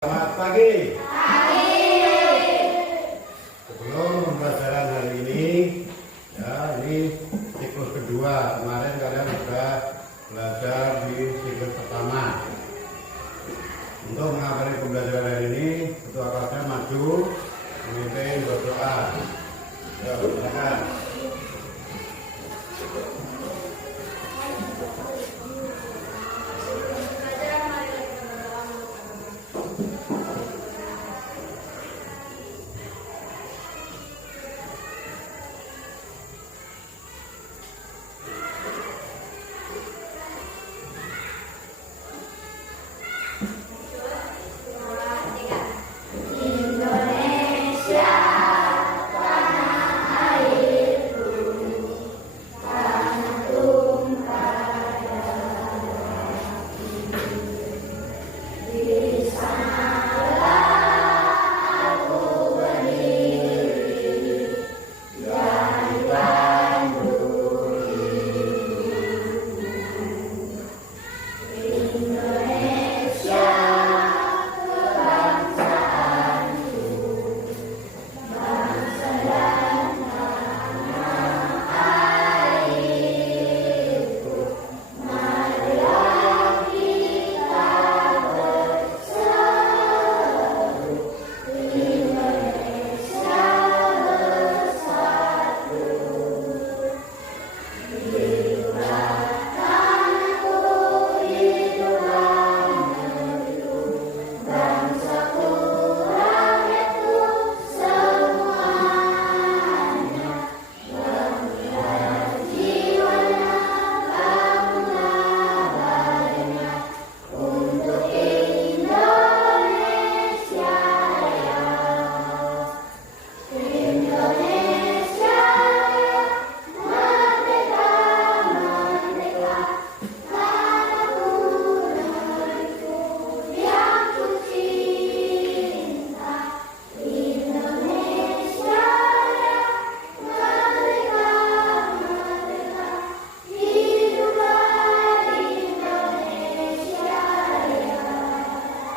Selamat pagi. Pagi. Sebelum pembelajaran hari ini, ini siklus kedua. Kemarin kalian sudah belajar di siklus pertama. Untuk mengakhiri pembelajaran hari ini, ketua kelasnya maju memimpin berdoa. Silakan.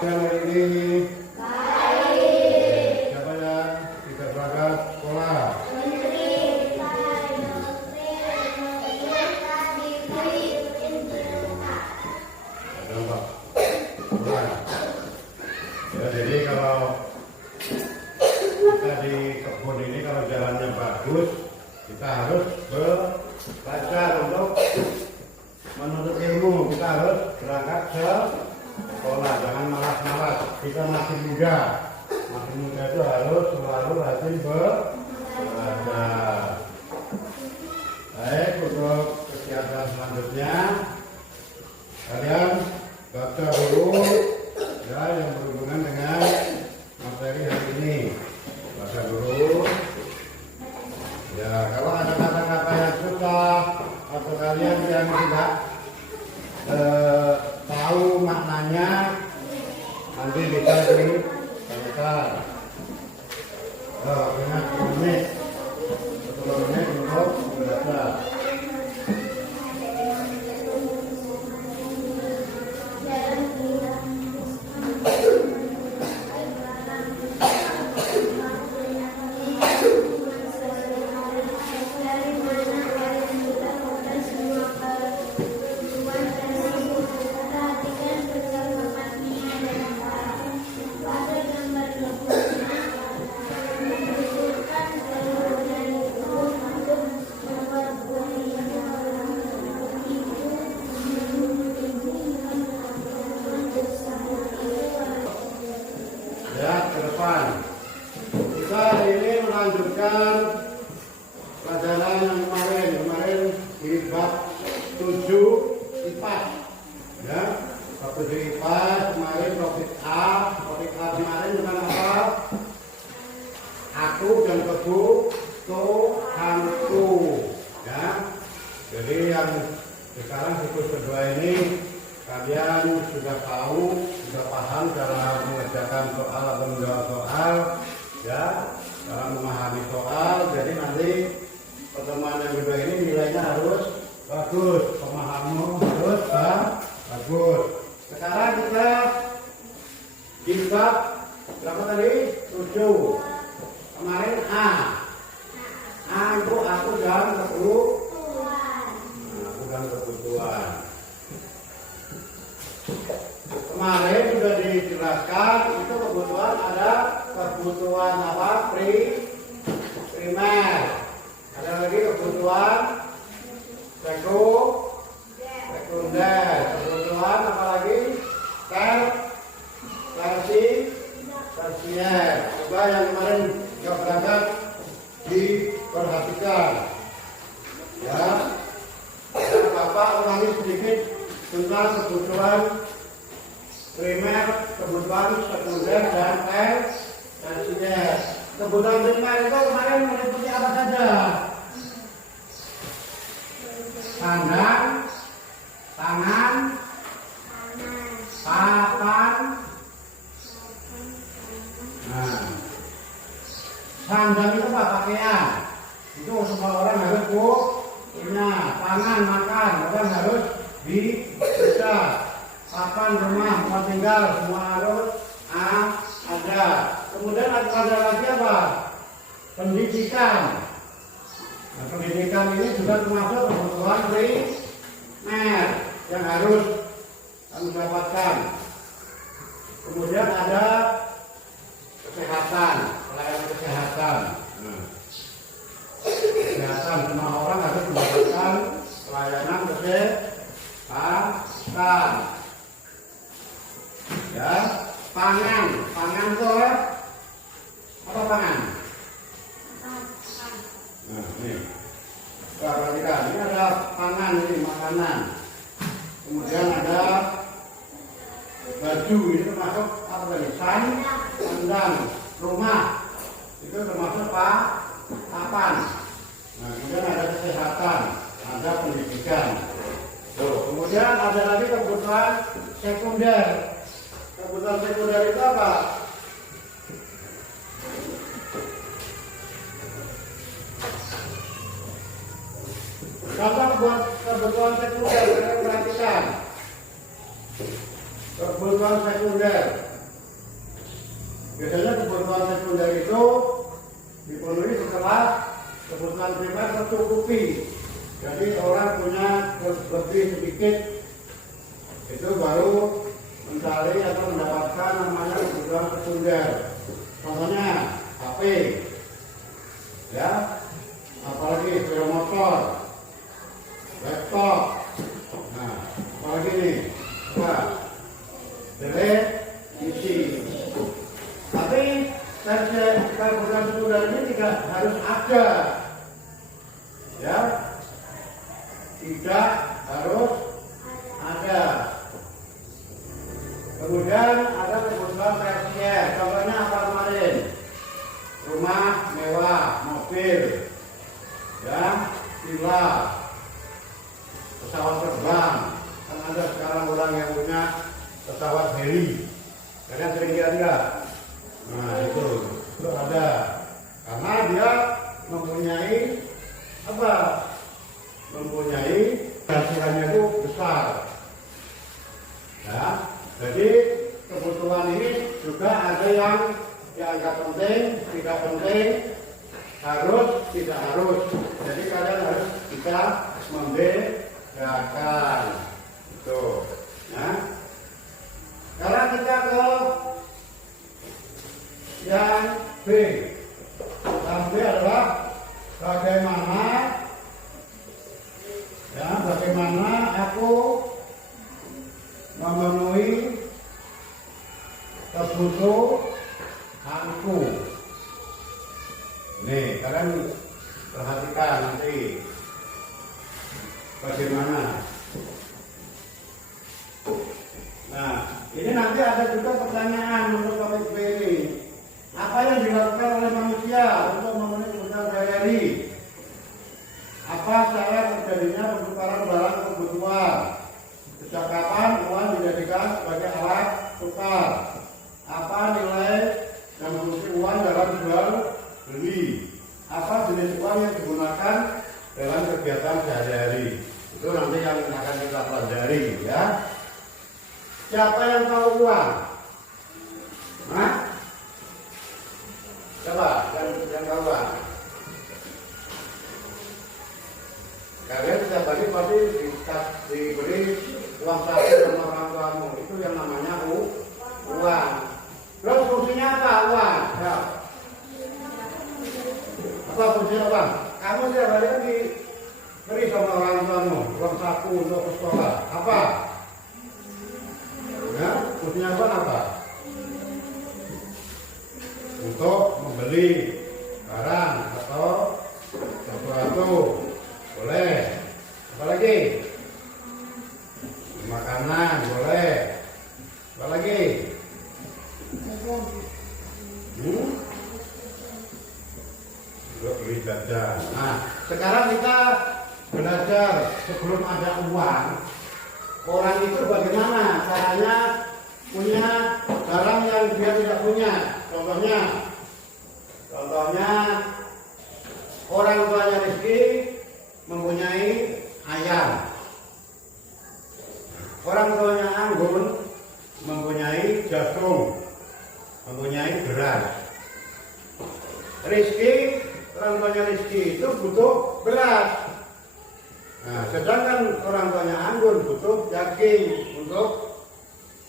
Hari ini siapa yang tidak berangkat sekolah? Ada Pak. Ya, jadi kalau kita di kebun ini kalau jalannya bagus, kita harus belajar untuk menuntut ilmu. Kita harus berangkat ke sekolah, jangan malas-malas. Kita masih muda itu harus selalu rajin belajar. Baik, untuk kegiatan selanjutnya kalian baca dulu yang berhubungan dengan materi hari ini. Baca dulu. Ya, kalau ada kata-kata yang susah atau kalian yang tidak tahu maknanya, nanti bisa ditanyakan. Ingat 10 menit untuk belajar. Ke depan kita hari ini melanjutkan pelajaran yang kemarin di bab 7 IPA, ya. Bab 7 IPA kemarin topik A kemarin tentang apa? Aku dan kebu Tuhanku, ya. Jadi yang sekarang siklus kedua ini kalian sudah tahu, sudah paham cara mengerjakan soal atau menjawab soal, ya, cara memahami soal. Jadi nanti pertemuan yang kedua ini nilainya harus bagus, pemahamanmu harus bagus. Sekarang kita juga berapa tadi? 7. Kemarin A. A itu aku dan kebutuhan. Aku dan kebutuhan. Kemarin sudah dijelaskan itu kebutuhan ada kebutuhan apa? Primer. Ada lagi kebutuhan sekunder. Kebutuhan apa lagi? Tersier. Coba yang kemarin nggak berangkat diperhatikan. Ya. Bapak ulangi sedikit tentang kebutuhan primer, kebutuhan sekunder dan tersier. Kebutuhan primer itu kemarin meliputi apa saja? Sandang, tangan, papan. Nah, sandang itu apa? Pakaian. Itu semua orang harus punya. Pangan, makan, orang harus bisa. Papan, rumah, tempat tinggal, semua harus ada. Kemudian ada lagi apa? Pendidikan. Nah, pendidikan ini juga termasuk kebutuhan primer yang harus kami dapatkan. Kemudian ada kesehatan, pelayanan kesehatan. Kesehatan, semua orang harus mendapatkan pelayanan kesehatan. Ya, pangan itu apa pangan? Nah, ini. Perhatikan, ini ada pangan, ini makanan. Kemudian ada baju, ini termasuk apa tadi? Sandang, rumah, itu termasuk papan. Nah, kemudian ada kesehatan, ada pendidikan. Kemudian ada lagi kebutuhan sekunder. Kebutuhan sekunder itu apa? Contoh kebutuhan sekunder, kita perhatikan. Kebutuhan sekunder. Biasanya kebutuhan sekunder itu dipenuhi setelah kebutuhan primer tercukupi. Jadi orang punya lebih sedikit, itu baru mencari atau mendapatkan namanya kebutuhan sekunder. Contohnya HP, ya, apalagi sepeda motor, laptop. Nah, apalagi nih, televisi. Tapi kebutuhan sekunder ini tidak harus ada, ya, tidak harus ada. Kemudian ada kebutuhan tersier. Contohnya apa kemarin? Rumah mewah, mobil, ya, villa, pesawat terbang. Kan ada sekarang orang yang punya pesawat heli. Kalian sering lihat enggak? Nah, itu ada. Karena dia mempunyai apa? Mempunyai hasilannya itu besar. Ya, jadi kebutuhan ini juga ada yang dianggap penting, tidak penting, harus, tidak harus. Jadi kalian harus bisa membedakan. Tuh, ya. Sekarang kita ke yang B. Yang B adalah bagaimana aku memenuhi kebutuhanku. Nih, kalian perhatikan nanti bagaimana. Nah, ini nanti ada juga pertanyaan untuk topik B ini. Apa yang dilakukan oleh manusia untuk memenuhi kebutuhan sehari-hari? Apa cara terjadinya pertukaran barang kebutuhan? Sejak kapan uang dijadikan sebagai alat tukar? Apa nilai dan fungsi uang dalam jual beli? Apa jenis uang yang digunakan dalam kegiatan sehari-hari? Itu nanti yang akan kita pelajari, ya. Siapa yang tahu uang? setiap hari kan diberi sama orang tuamu uang saku untuk ke sekolah. Apa? Ya, punya apa? Untuk membeli barang atau sesuatu. Boleh. Apa lagi? Makanan boleh. Apa lagi? Untuk beli jajan. Nah, sekarang kita belajar sebelum ada uang. Orang itu bagaimana caranya punya barang yang dia tidak punya. Contohnya orang tuanya Rizky mempunyai ayam. Orang tuanya Anggun mempunyai jagung, mempunyai beras. Orang tuanya Rizky itu butuh beras. Nah, sedangkan orang tuanya Anggun butuh daging untuk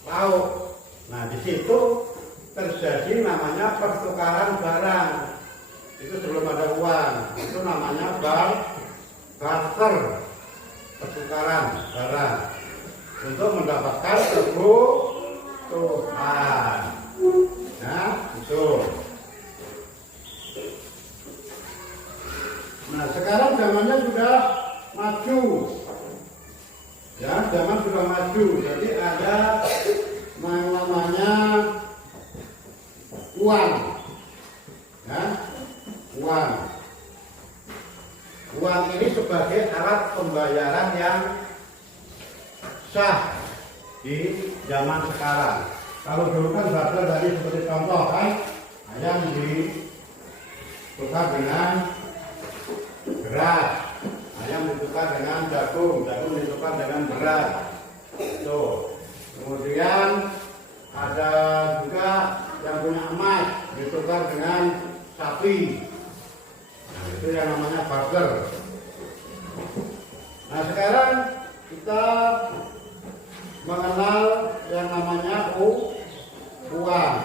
lauk. Nah, di situ terjadi namanya pertukaran barang. Itu sebelum ada uang. Itu namanya barter, pertukaran barang untuk mendapatkan kebutuhan. Nah, itu. Nah, sekarang zamannya sudah maju. Ya, zaman sudah maju. Jadi ada namanya uang. Ya, uang. Uang ini sebagai alat pembayaran yang sah di zaman sekarang. Kalau dulu kan berada dari seperti contoh kan, ayam ditukar dengan beras, ayam ditukar dengan jagung ditukar dengan beras. Tuh. Kemudian ada juga yang punya emas ditukar dengan sapi. Nah, itu yang namanya barter. Nah, sekarang kita mengenal yang namanya uang.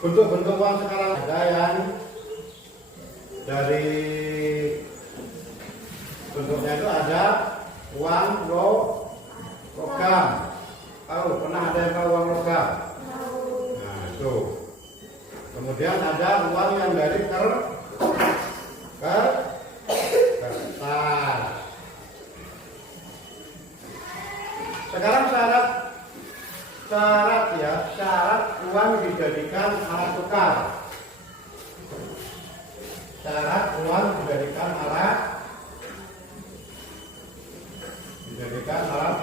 Bentuk-bentuk uang sekarang ada yang dari bentuknya itu ada uang logam. Tahu, pernah ada yang tahu uang logam? Nah, itu. Kemudian ada uang yang dari kertas. Sekarang syarat uang dijadikan alat tukar. Syarat uang dijadikan alat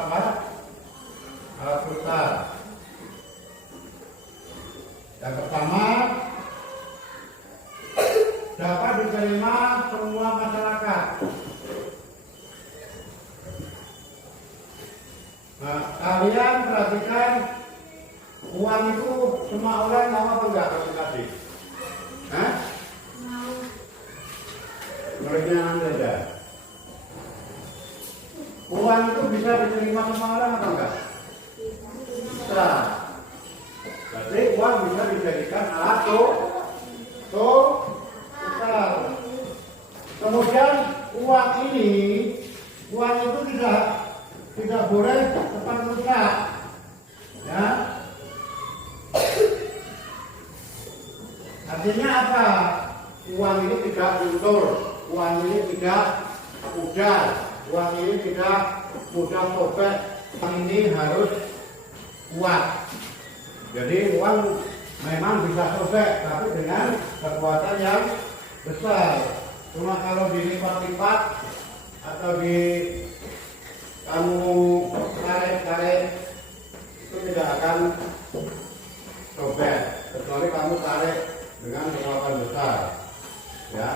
apa? Alat tukar. Yang pertama, dapat diterima semua masyarakat. Nah, kalian perhatikan, uang itu semua orang mau apa enggak kasih? Hah? Menurutnya Anda, uang itu bisa diterima semua orang atau enggak? Bisa. Berarti uang bisa dijadikan alat tukar. Kemudian uang itu tidak boleh cepat rusak. Ya. Artinya apa? Uang ini tidak luntur, uang ini tidak pudar, uang ini tidak mudah sobek. Uang ini harus kuat. Jadi uang memang bisa sobek, tapi dengan kekuatan yang besar. Cuma kalau dilipat-lipat atau kamu tarik itu tidak akan sobek, kecuali kamu tarik dengan kekuatan besar. Ya,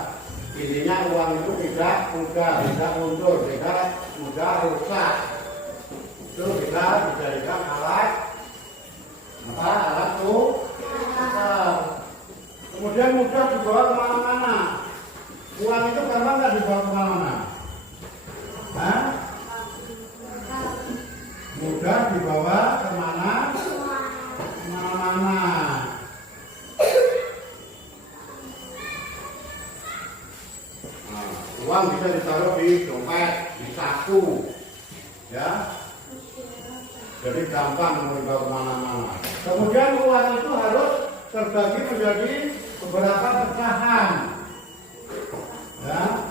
intinya uang itu tidak mudah, tidak luntur, tidak mudah rusak. Itu bisa dijadikan alat tukar. Kemudian mudah dibawa kemana-mana. Uang itu gampang nggak dibawa kemana-mana? Hah? Mudah dibawa kemana-mana. Nah, Uang bisa ditaruh di dompet, di saku, ya. Jadi gampang mau dibawa kemana-mana. Kemudian uang itu harus terbagi menjadi beberapa pecahan, ya.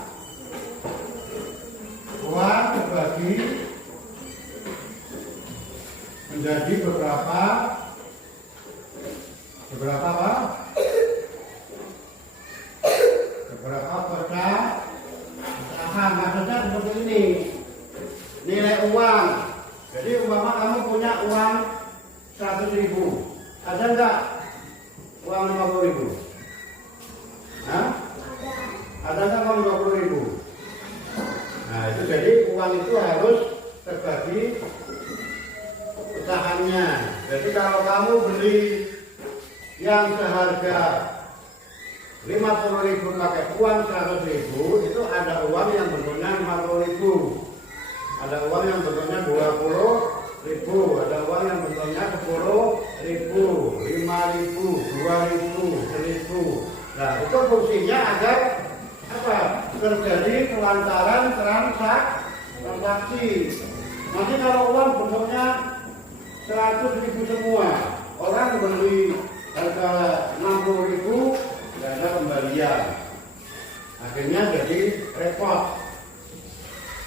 Uang terbagi menjadi beberapa apa? Beberapa pecahan. Maksudnya seperti ini. Nilai uang. Jadi umpama kamu punya uang 100.000. Ada enggak uang 50.000? Hah? Ada enggak uang 50.000? Nah, itu jadi uang itu harus terbagi pecahannya. Jadi kalau kamu beli yang seharga 50.000 pakai uang 100.000, itu ada uang yang bentuknya 50.000, ada uang yang bentuknya 20.000, ada uang yang bentuknya 10.000, 5.000, 2.000, 1.000. Nah, itu fungsinya agar apa? Terjadi kelancaran transaksi. Nanti kalau uang bentuknya 100.000 semua, orang beli harga 60.000, tidak ada kembalian. Akhirnya jadi repot.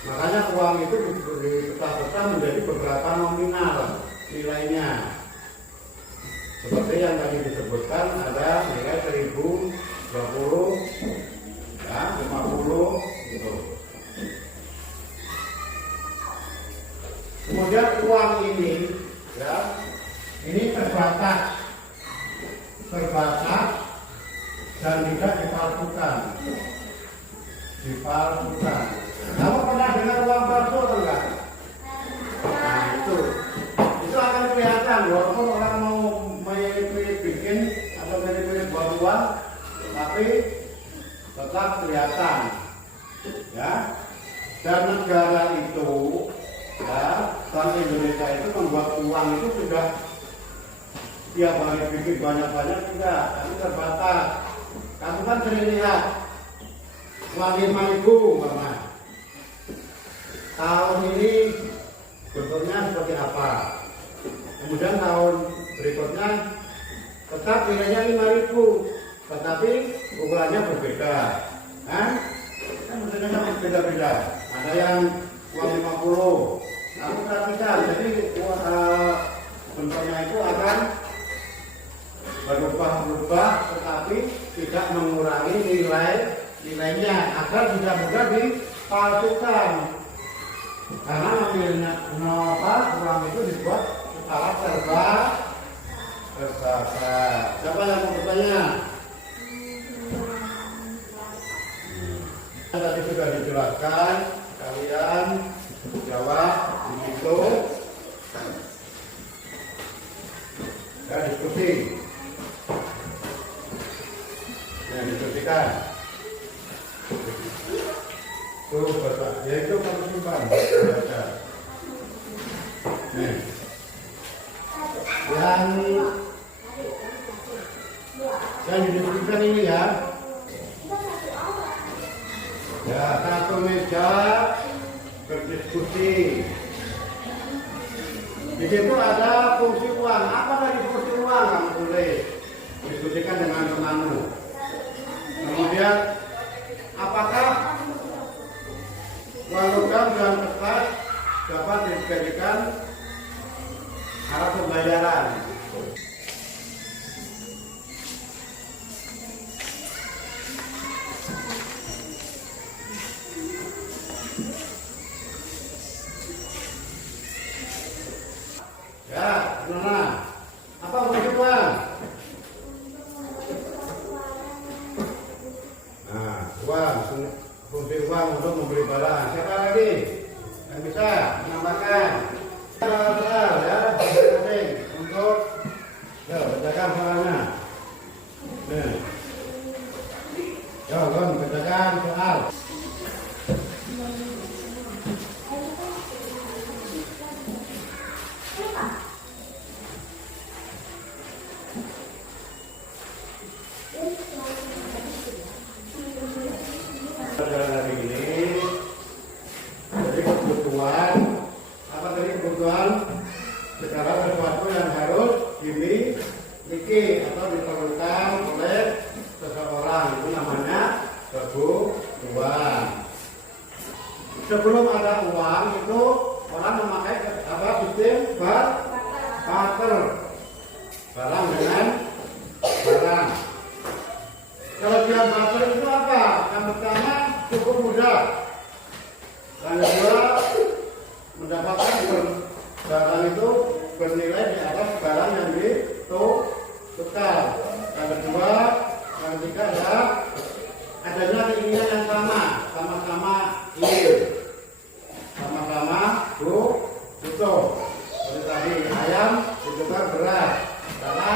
Makanya uang itu dipecah-pecah menjadi beberapa nominal nilainya. Seperti yang tadi disebutkan, ada nilai 1.000, 20, ya, 50, gitu. Kemudian uang ini, ya, ini terbatas dan tidak dipalsukan. Kamu pernah dengar uang palsu atau enggak? Nah, itu akan kelihatan walaupun orang mau mirip-mirip bikin atau mirip-mirip buat uang, tapi tetap kelihatan, ya. Dan negara itu, ya, Bank Indonesia itu membuat uang itu sudah tiap hari bikin banyak-banyak tidak, tapi terbatas. Kamu kan sering lihat uang 5.000 Mama. Tahun ini bentuknya seperti apa? Kemudian tahun berikutnya tetap nilainya 5.000, tetapi ukurannya berbeda. Kan bentuknya beda-beda. Ada yang uang 50. Kamu perhatikan, jadi bentuknya itu akan berubah-ubah, tetapi tidak mengurangi nilainya agar tidak mudah dipalsukan. Karena nominalnya uang itu dibuat secara terbatas. Siapa yang mau bertanya? Tadi sudah dijelaskan, kalian jawab di situ. Ya, diskusi. Yang diskusikan. Tuh, Bapak. Ya itu kamu simpan. Nih. Yang didiskusikan ini ya. Ya, satu meja berdiskusi. Di situ ada fungsi uang. Apa dari fungsi uang? Kamu tulis. Diskusikan dengan temanmu. Kemudian, apakah uang logam dan kertas dapat dijadikan alat pembayaran? Ya, gimana? Apa fungsi uang? Nah, uang, fungsi uang untuk membeli barang. Siapa lagi yang bisa menambahkan? Soal ya, masing-masing untuk ya, bacakan soalnya. Nih, Gon, bacakan soal. Pada hari ini atau diperlukan oleh seseorang, itu namanya kebutuhan. Sebelum ada uang itu orang memakai sistem barter, barang dengan barang. Kalau dia barter itu apa? Yang pertama cukup mudah. Yang kedua mendapatkan barang itu bernilai di atas barang yang ditukar. Yang kedua, yang ketiga adanya keinginan yang sama-sama ingin, sama-sama butuh. Seperti tadi ayam ditukar beras, karena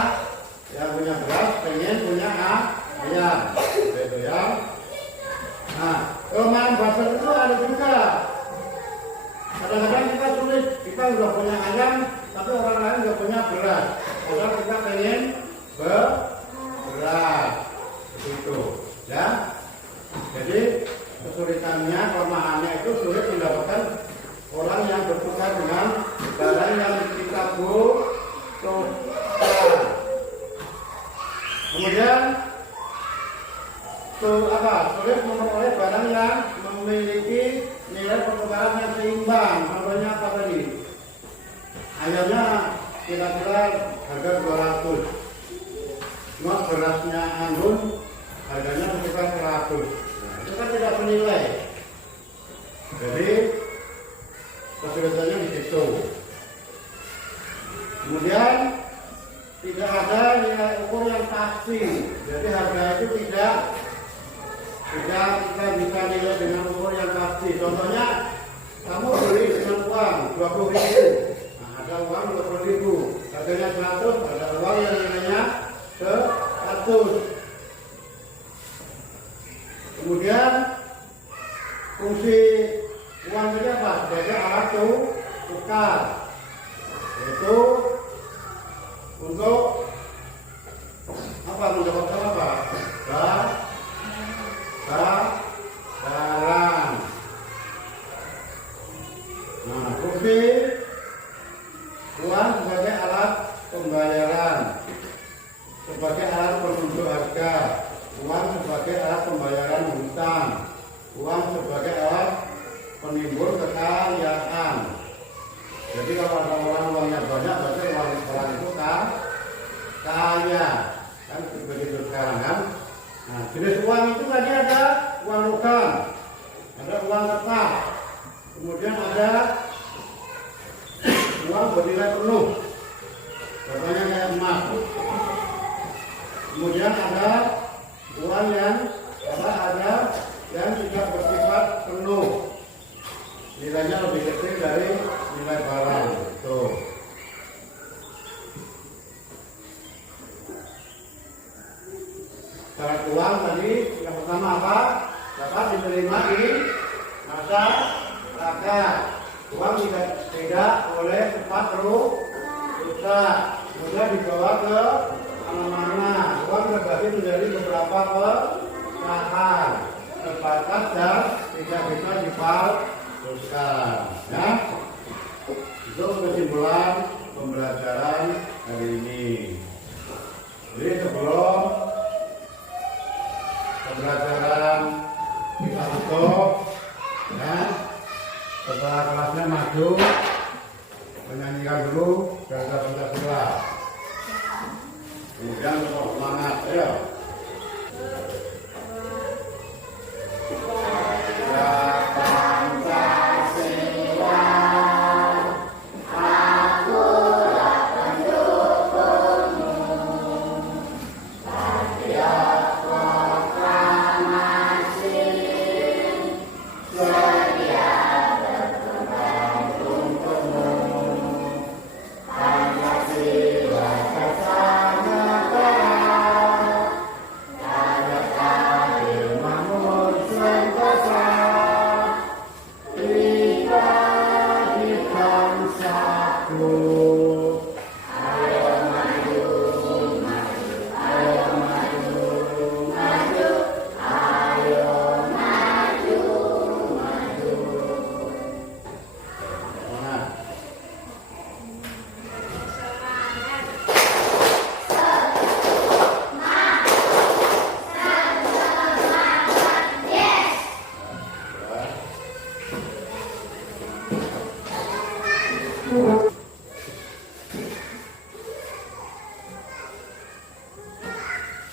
yang punya beras pengen punya ayam, gitu ya. Nah, kelemahan barter itu ada juga. Kadang-kadang kita sulit, kita sudah punya ayam, tapi orang lain nggak punya beras. Padahal kita pengen beras, begitu, ya. Jadi kesulitannya, kelemahannya itu sulit mendapatkan orang yang bertukar dengan barang yang kita butuhkan. Kemudian sulit memperoleh barang yang memiliki nilai pertukaran yang seimbang. Contohnya apa tadi? Ayamnya kira-kira harga 200, cuma berasnya Anggun harganya sekitar 100. Nah, itu kan tidak bernilai. Jadi kesulitannya di situ. Kemudian tidak ada nilai ukur yang pasti. Jadi harga itu tidak kita bisa nilai dengan ukur yang pasti. Contohnya kamu beli dengan uang 20.000. Nah, ada uang 20.000. Harganya 100, ada uang yang nilainya 100. Kemudian fungsi uang itu apa? Sebagai alat tukar. Yaitu untuk apa? Mendapatkan apa? Barang. Nah, fungsi uang sebagai alat pembayaran, sebagai alat penunjuk harga, uang sebagai alat pembayaran hutang, uang sebagai alat penimbul kekayaan. Jadi kalau ada orang uangnya banyak, berarti orang itu kaya, kan begitu sekarang kan. Nah, jenis uang itu tadi ada uang logam, ada uang kertas, kemudian ada uang bernilai penuh, contohnya kayak emas. Kemudian ada uang yang tidak bersifat penuh, nilainya lebih kecil dari nilai barang. Tuh. Syarat uang tadi yang pertama apa? Dapat diterima di masyarakat. Uang tidak boleh cepat rusak, kemudian dibawa ke mana-mana. Uang terbagi menjadi beberapa pecahan terbatas dan tidak bisa dipalsukan. Ya, itu kesimpulan pembelajaran hari ini. Jadi sebelum pembelajaran kita tutup, ya, setelah kelasnya maju menyanyikan dulu Garuda Pancasila. Kemudian semangat, ayo.